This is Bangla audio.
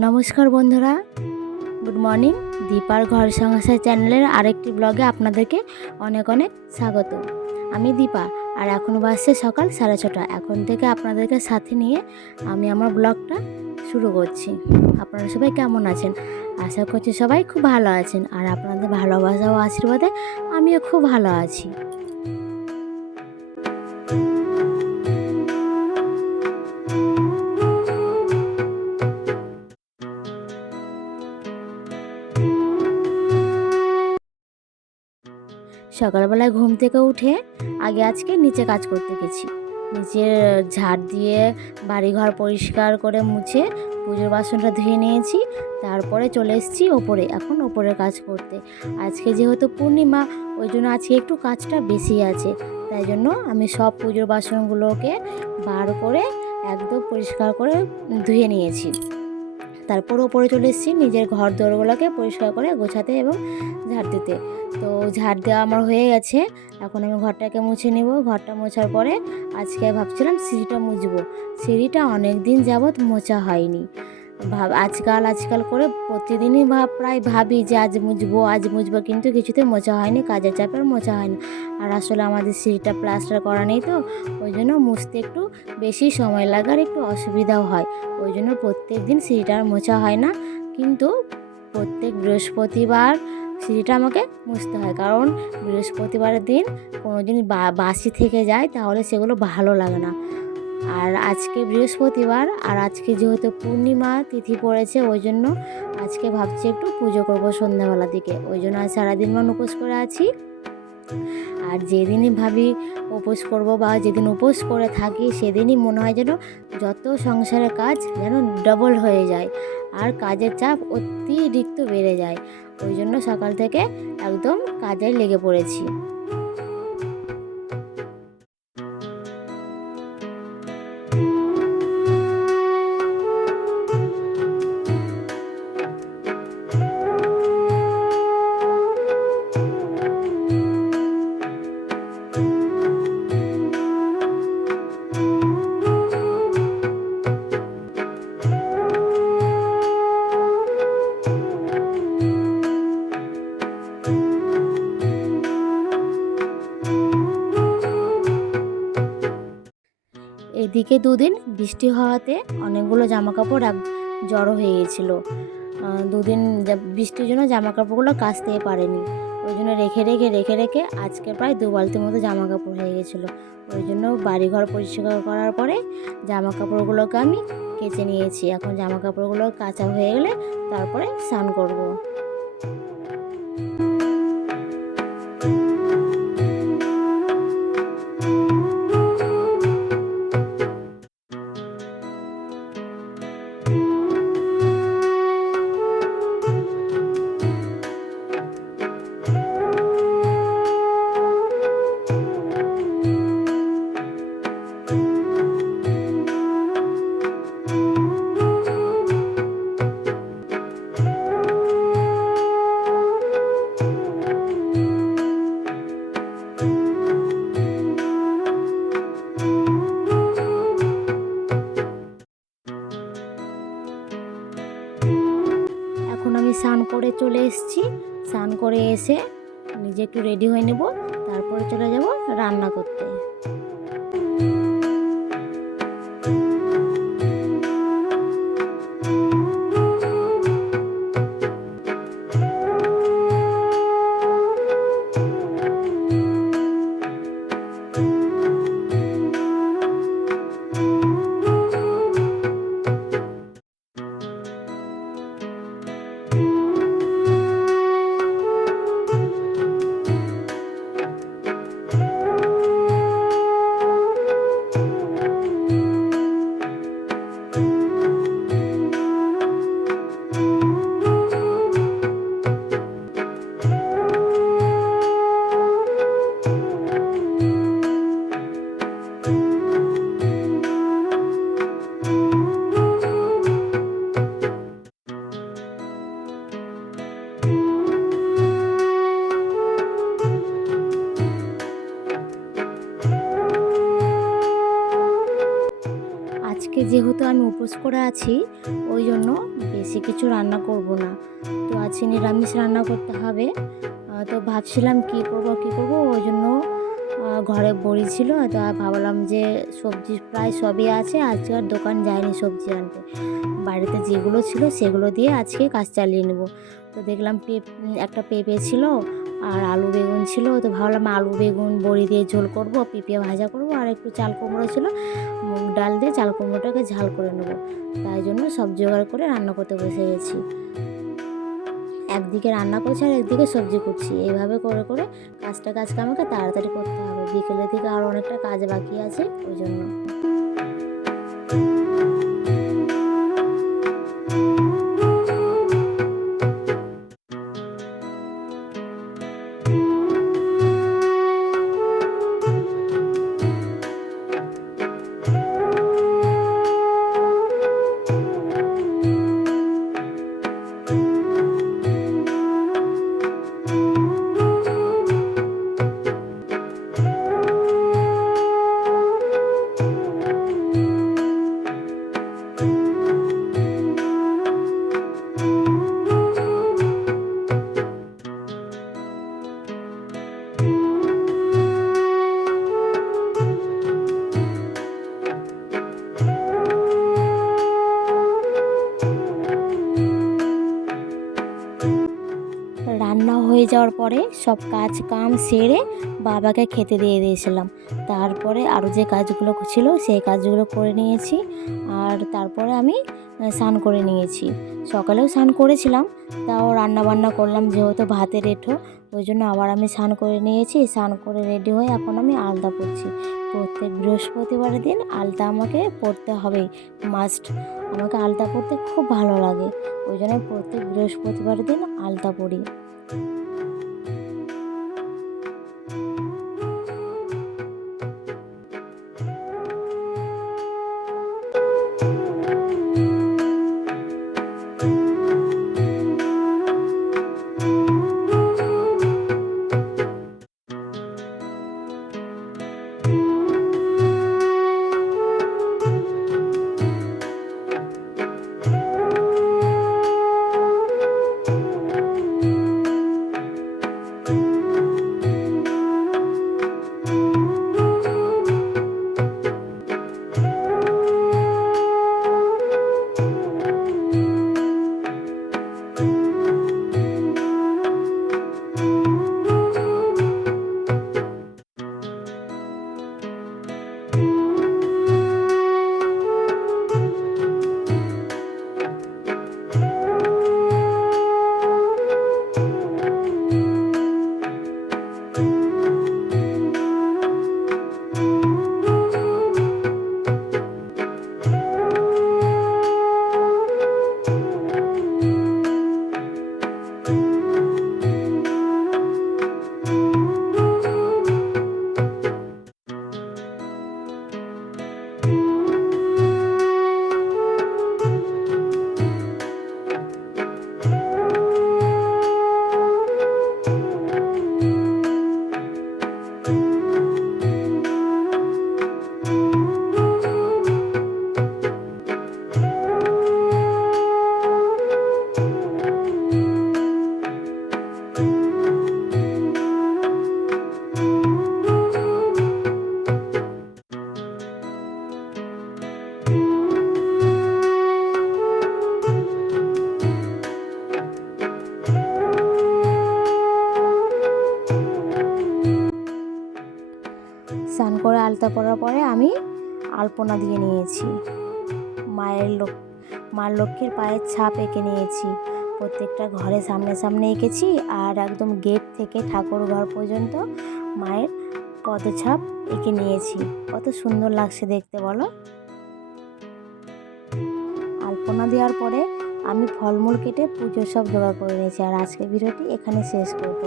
নমস্কার বন্ধুরা, গুড মর্নিং। দীপার ঘর সংসার চ্যানেলের আরেকটি ব্লগে আপনাদেরকে অনেক অনেক স্বাগত। আমি দীপা, আর এখন বাজছে সকাল 6:30। এখন থেকে আপনাদেরকে সাথে নিয়ে আমি আমার ব্লগটা শুরু করছি। আপনারা সবাই কেমন আছেন? আশা করছি সবাই খুব ভালো আছেন, আর আপনাদের ভালোবাসা ও আশীর্বাদে আমিও খুব ভালো আছি। সকালবেলায় ঘুম থেকে উঠে আগে আজকে নিচে কাজ করতে গেছি। নিচে ঝাড় দিয়ে বাড়িঘর পরিষ্কার করে মুছে পুজোর বাসনটা ধুয়ে নিয়েছি। তারপরে চলে এসেছি ওপরে, এখন ওপরের কাজ করতে। আজকে যেহেতু পূর্ণিমা, ওই জন্য আজকে একটু কাজটা বেশি আছে। তাই জন্য আমি সব পুজোর বাসনগুলোকে বার করে একদম পরিষ্কার করে ধুয়ে নিয়েছি। তারপর ওপরে চলে এসেছি নিজের ঘর দোরগুলোকে পরিষ্কার করে গোছাতে এবং ঝাড় দিতে। তো ঝাড় দেওয়া আমার হয়ে গেছে, এখন আমি ঘরটাকে মুছে নেব। ঘরটা মোছার পরে আজকে ভাবছিলাম সিঁড়িটা মুছবো। সিঁড়িটা অনেক দিন যাবৎ মোছা হয়নি। আজকাল করে প্রতিদিনই প্রায় ভাবি যে আজ মুছবো, কিন্তু কিছুতে মোছা হয়নি, কাজের চাপে আর মোছা হয়নি। আর আসলে আমাদের সিঁড়িটা প্লাস্টার করা নেই, তো ওই জন্য মুছতে একটু বেশি সময় লাগে আর একটু অসুবিধাও হয়। ওই জন্য প্রত্যেক দিন সিঁড়িটা আর মোছা হয় না, কিন্তু প্রত্যেক বৃহস্পতিবার সিঁড়িটা আমাকে মুছতে হয়। কারণ বৃহস্পতিবারের দিন কোনো দিন বাসি থেকে যায়, তাহলে সেগুলো ভালো লাগে না। আর আজকে বৃহস্পতিবার, আর আজকে যেহেতু পূর্ণিমা তিথি পড়েছে, ওই জন্য আজকে ভাবছি একটু পুজো করবো সন্ধ্যাবেলার দিকে। ওই জন্য আজ সারাদিন উপোস করে আছি। আর যেদিনই ভাবি উপোস করব বা যেদিন উপোস করে থাকি, সেদিনই মনে হয় যেন যত সংসারের কাজ যেন ডবল হয়ে যায়, আর কাজের চাপ অতিরিক্ত বেড়ে যায়। ওই জন্য সকাল থেকে একদম কাজে লেগে পড়েছি। এদিকে দুদিন বৃষ্টি হওয়াতে অনেকগুলো জামাকাপড় জড়ো হয়ে গেছিলো। দুদিন বৃষ্টির জন্য জামাকাপড়গুলো কাচতে পারেনি। ওই জন্য রেখে আজকে প্রায় 2 বালতির মতো জামাকাপড় হয়ে গেছিলো। ওই জন্য বাড়িঘর পরিষ্কার করার পরে জামাকাপড়গুলোকে আমি কেচে নিয়েছি। এখন জামাকাপড়গুলো কাচা হয়ে গেলে তারপরে স্নান করবো। এখন আমি স্নান করে চলে এসেছি। স্নান করে এসে নিজে একটু রেডি হয়ে নেব, তারপরে চলে যাব রান্না করতে। করে আছি, ওই জন্য বেশি কিছু রান্না করব না। তো আজকে নিরামিষ রান্না করতে হবে। তো ভাবছিলাম কী করব ওই জন্য ঘরে বড়ি ছিল, তো ভাবলাম যে সবজি প্রায় সবই আছে, আজকে আর দোকান যায়নি সবজি আনতে, বাড়িতে যেগুলো ছিল সেগুলো দিয়ে আজকে কাজ চালিয়ে নেব। তো দেখলাম একটা পেঁপে ছিল আর আলু বেগুন ছিল, তো ভাবলাম আলু বেগুন বড়ি দিয়ে ঝোল করব, পেঁপে ভাজা করব, আর একটু চাল কুমড়ো ছিল, মুগ ডাল দিয়ে চাল কুমড়োটাকে ঝাল করে নেব। তাই জন্য সব জোগাড় করে রান্না করতে বসে গেছি। একদিকে রান্না করছি আর একদিকে সবজি করছি, এইভাবে করে করে কাজকে আমাকে তাড়াতাড়ি করতে হবে। বিকেলের দিকে আরও অনেকটা কাজ বাকি আছে, ওই জন্য। রান্না হয়ে যাওয়ার পরে সব কাম সেরে বাবাকে খেতে দিয়ে দিয়েছিলাম। তারপরে আরও যে কাজগুলো ছিল সেই কাজগুলো করে নিয়েছি, আর তারপরে আমি স্নান করে নিয়েছি। সকালেও স্নান করেছিলাম, তাও রান্না বান্না করলাম যেহেতু ভাতের এঁঠো, ওই জন্য আবার আমি স্নান করে নিয়েছি। স্নান করে রেডি হয়ে এখন আমি আলতা পরছি। প্রত্যেক বৃহস্পতিবারের দিন আলতা আমাকে পরতে হবেই, মাস্ট। আমাকে আলতা পরতে খুব ভালো লাগে, ওই জন্য প্রত্যেক বৃহস্পতিবারের দিন আলতা পরি। স্নান করে আলতা পরার পরে আমি আলপনা দিয়ে নিয়েছি, মা লক্ষ্মীর পায়ের ছাপ এঁকে নিয়েছি। প্রত্যেকটা ঘরে সামনে সামনে এঁকেছি, আর একদম গেট থেকে ঠাকুর ঘর পর্যন্ত মায়ের পদছাপ এঁকে নিয়েছি। কত সুন্দর লাগছে দেখতে বলো। আলপনা দেওয়ার পরে আমি ফলমূল কেটে পুজোর সব জোগাড় করে নিয়েছি। আর আজকের ভিডিওটি এখানে শেষ করব।